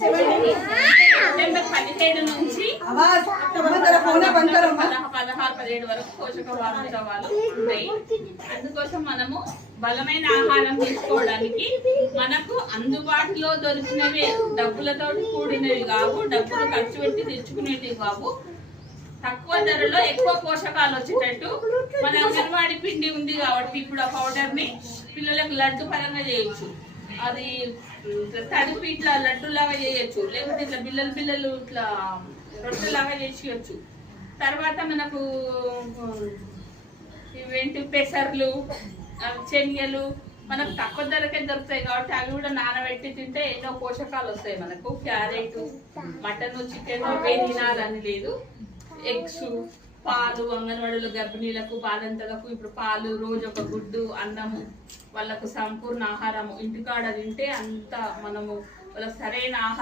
September 17 నుంచి 16-17 వరకు పోషక వారోత్సవాలు ఉంటాయి. అందుకోసం మనము బలమైన ఆహారం తీసుకోవడానికి మనకు అందుబాటులో దొరికినవి, డబ్బులతో కూడినవి కావు, డబ్బులు ఖర్చు పెట్టి తెచ్చుకునేవి కావు, తక్కువ ధరలో ఎక్కువ పోషకాలు వచ్చేటట్టు మన అంగన్వాడి పిండి ఉంది కాబట్టి ఇప్పుడు ఆ పౌడర్ ని పిల్లలకు లడ్డు పరంగా చేయొచ్చు. అది తడిపి ఇట్లా లడ్డులాగా చేయొచ్చు, లేకపోతే ఇట్లా బిల్లలు ఇట్లా రొట్టెలాగా చేసేయచ్చు. తర్వాత మనకు ఇవేంటి పెసర్లు, శనగలు మనకు తక్కువ ధరకే దొరుకుతాయి కాబట్టి అవి కూడా నానబెట్టి తింటే ఎన్నో పోషకాలు వస్తాయి మనకు. క్యారెట్, మటన్, చికెన్ ఇవే తినాలని లేదు. ఎగ్స్, పాలు, అంగన్వాడీలో గర్భిణీలకు, బాలంతలకు ఇప్పుడు పాలు, రోజు ఒక గుడ్డు, అన్నము, వాళ్ళకు సంపూర్ణ ఆహారము ఇంటికాడ తింటే అంత మనము వాళ్ళకి సరైన ఆహారం